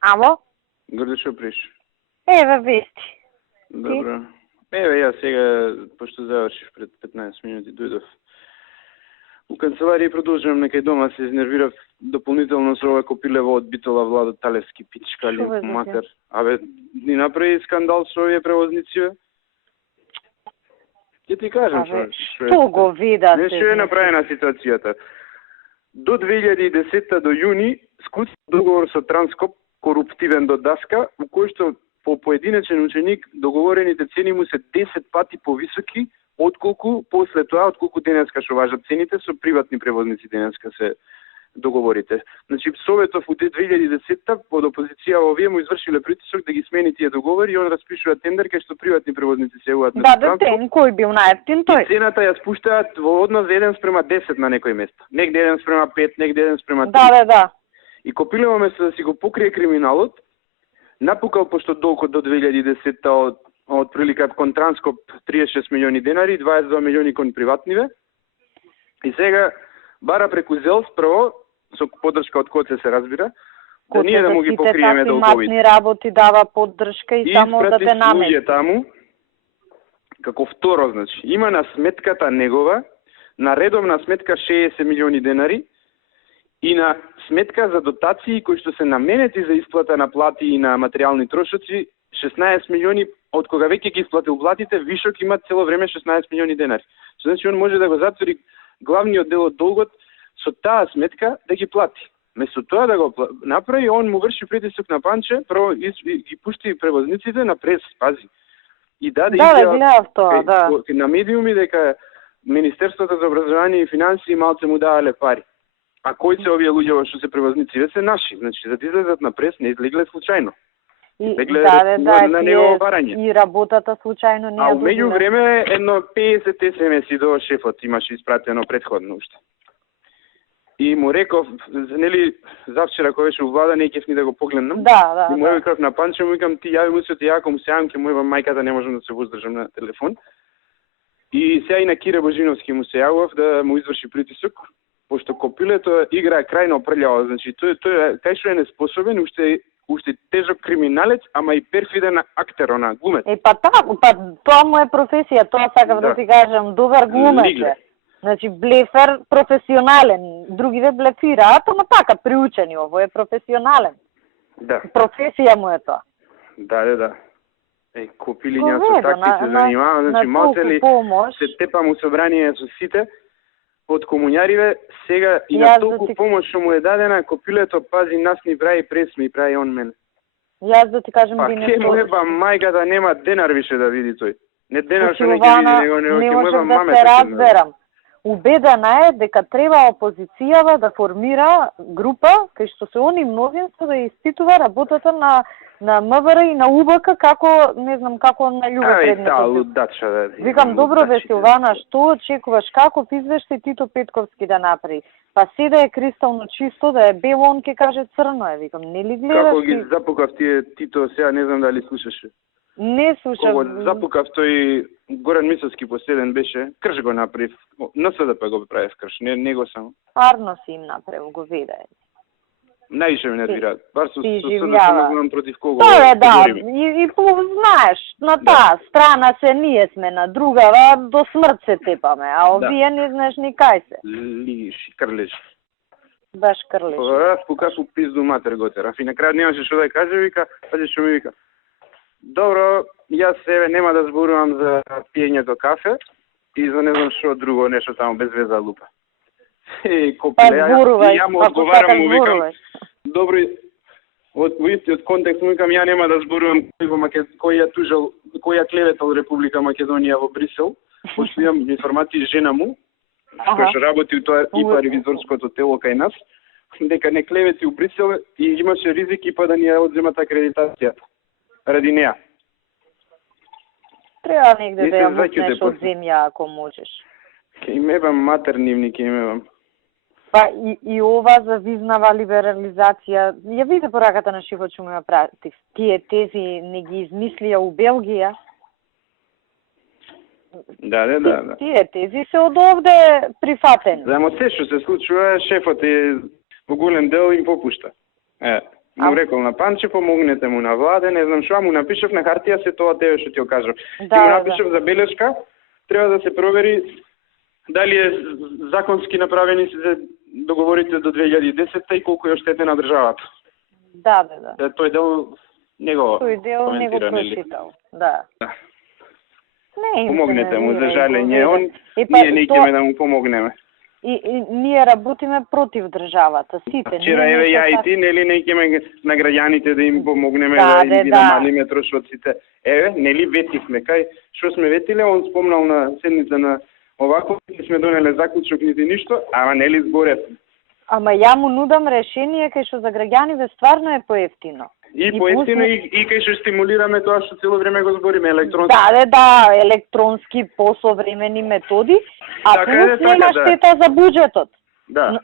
Ало? Горде што приш? Еве вести. Добро. Еве ја сега, пошто завршив пред 15 минути, дојдов у канцеларија и продолжувам некај дома, се изнервирав дополнително со ова копилево од Битола Владо Талевски пичкали макар. Абе, ни направи скандал со овие превозници, бе. Ќе ти кажам што го видат. Не што е направена ситуацијата. До 2010 до јуни склучи договор со Транскоп, коруптивен до даска, у кој што по поединечен ученик договорените цени му се 10 пати повисоки отколку после тоа, отколку денеска што важат цените со приватни превозници денеска се договорите. Значи Советов у 2010 под опозиција овие му извршиле притисок да ги смени тие договори и он распишува тендер кај што приватни превозници се јавуваат на Транскоп. Да, кој бил најевтин тој? Цената ја спуштаат во однос 1:10 на некој место. Негде 1:5, негде 1:3. Да. И Копилево место да си го покрие криминалот, напукал пошто долгот до 2010 од прилика кон Транскоп 36 милиони денари, 22 милиони кон приватниве. И сега бара преку ЗЕЛС прво, со поддршка од КОЦЕ се разбира, да ние да му ги покриеме долговите. И работи дава поддршка и само да те намери. И таму, како второ, значи, има на сметката негова, на редовна сметка 60 милиони денари, и на сметка за дотации кои што се наменети за исплата на плати и на материјални трошоци 16 милиони, од кога веќе ги исплатил платите, вишок има цело време 16 милиони денари. Што значи он може да го затвори главниот дел од долгот со таа сметка да ги плати. Место тоа да го направи, он му врши притисок на Панче, прво ги пушти превозниците на прес, пази. И даде гледав тоа, на медиуми дека Министерството за образование и финансии малце му давале пари. А кои се овие луѓе што се превозници? Се наши, значи за да излезат на прес не излегле случајно. На негово барање. И работата случајно не ја. А меѓу време едно 50 SMS до шефот имаше испратено предходно уште. И му реков, нели завчера кога беше у влада, не ќе ни да го погледнам. Да. И му реков на Панче, му викам ти јави му се, ако му се јавам, ќе му јавам мајката, не можам да се воздржам на телефон. И сега и на Кире Божиновски му се јавав да му изврши притисок, пошто Копилето играе крајно прљаво, значи тој кај што е неспособен, уште тежок криминалец, ама и перфиден актер, она глумец. Тоа му е професија, тоа сакав да ти кажам, добар глумец. Значи блефер професионален, другиве блефираат, ама така приучени, ово е професионален. Да. Професија му е тоа. Да. Копилиња со такви се занимава, значи малце ли се тепа му собрание со сите од комуњариве, сега и на толку помош што му е дадена, Копилето пази нас ни прави прес, ми прави он мене. Јас да ти кажам ке му еба мајката нема денар више да види тој. Не денар што не ќе види, него ќе му еба мамета. Не разберам. Убедена е дека треба опозицијава да формира група кај што се они мнозинство да испитува работата на МВР и на УБК како, не знам, како на љубе предметот. Викам, добро бе, Силвана, што очекуваш, каков извештај Тито Петковски да направи? Па се да е кристално чисто, да е бело, он ќе каже црно е. Викам, не ли гледаш? Како ги запукав тие Тито, сега не знам дали слушаше. Не слушам. Кога запукав тој Горан Мисовски последен беше, крш го направив. НСДП го правив крш, не го само. Парно си им направил, го виде. Највише ме нервира. Бар со знам против кого. Да, и знаеш, на таа страна се ние сме на другава, до смрт се тепаме, а овие не знаеш ни кај се. Лигиш, крлеш. Баш крлеш. Спукав у пизду матер готера. И на крај немаше што да каже, вика, пази што ми вика. Добро, јас себе нема да зборувам за пиењето кафе и за не знам што друго, нешто таму без веза лупа. Ја му одговарам, му викам, добро, од истиот контекст му викам, ја нема да зборувам кој ја тужал, кој ја клеветал Република Македонија во Брисел, пошто имам информации жена му, која што работи у тоа ИПА ревизорското тело кај нас, дека не клевети у Брисел и имаше ризик ИПА да ни ја одземат акредитацијата. Ради неа. Треба негде да ја мутнеш од земја, ако можеш. Ке им ебам матернивни, ке им ебам. Па и ова за визнава либерализација, ја виде пораката на Шифот што му ја пратив. Тие тези не ги измислија у Белгија. Да. Тие тези се од овде прифатени. Знамо се што се случува, шефот е во голем дел им попушта. Му рекол на Панче, помогнете му на Владе, не знам што, му напишав на хартија се тоа тебе што ти го кажав. Да, Ти му напишав за белешка, треба да се провери дали е законски направени се договорите до 2010 и колку е штете на државата. Да. Тој дел него прочитал. Да. Не, помогнете му, за жалење, ние ќеме да му помогнеме. И ние работиме против државата, сите. Вчера еве ја и ти, нели не ќеме на граѓаните да им помогнеме да им намалиме трошоците. Еве, нели ветивме, кај што сме ветиле, он спомнал на седница на овако, сме донеле заклучок нити ништо, ама нели зборев. Ама ја му нудам решение кај што за граѓаните стварно е поевтино. И поевтино и кај што стимулираме тоа што цело време го збориме електронски. Да, електронски посовремени методи, а плюс нема штета за буџетот. Да.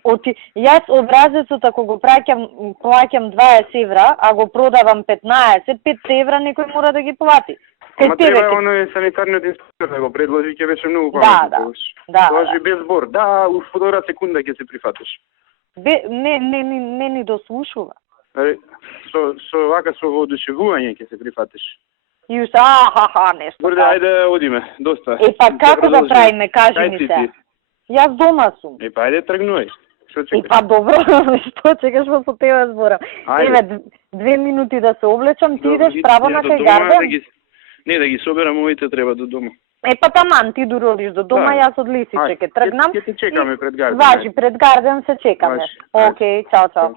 Јас образецот ако го плаќам 20 евра, а го продавам 15, 5 евра некој мора да ги плати. Ама треба оној санитарниот инспектор да го предложи, ќе беше многу паметно. Да. Тоа без збор. Да, у втората секунда ќе се прифатиш. Не ни дослушува. Со вака со воодушевување ќе се прифатиш. Јус, нешто. Борде, ајде одиме, доста. Па како да правиме, кажи ми се. Јас дома сум. Ајде тргнувај. Што чекаш? Па добро, што чекаш во со тебе зборам. Еве 2 минути да се облечам, ти идеш право на кај гарден. Не, да ги соберам овоите треба до дома. Па таман, ти дородиш до дома, јас од Лисиче ќе тргнам. Ќе те чекаме пред гарден. Важи, пред гарден се чекаме. Океј, чао.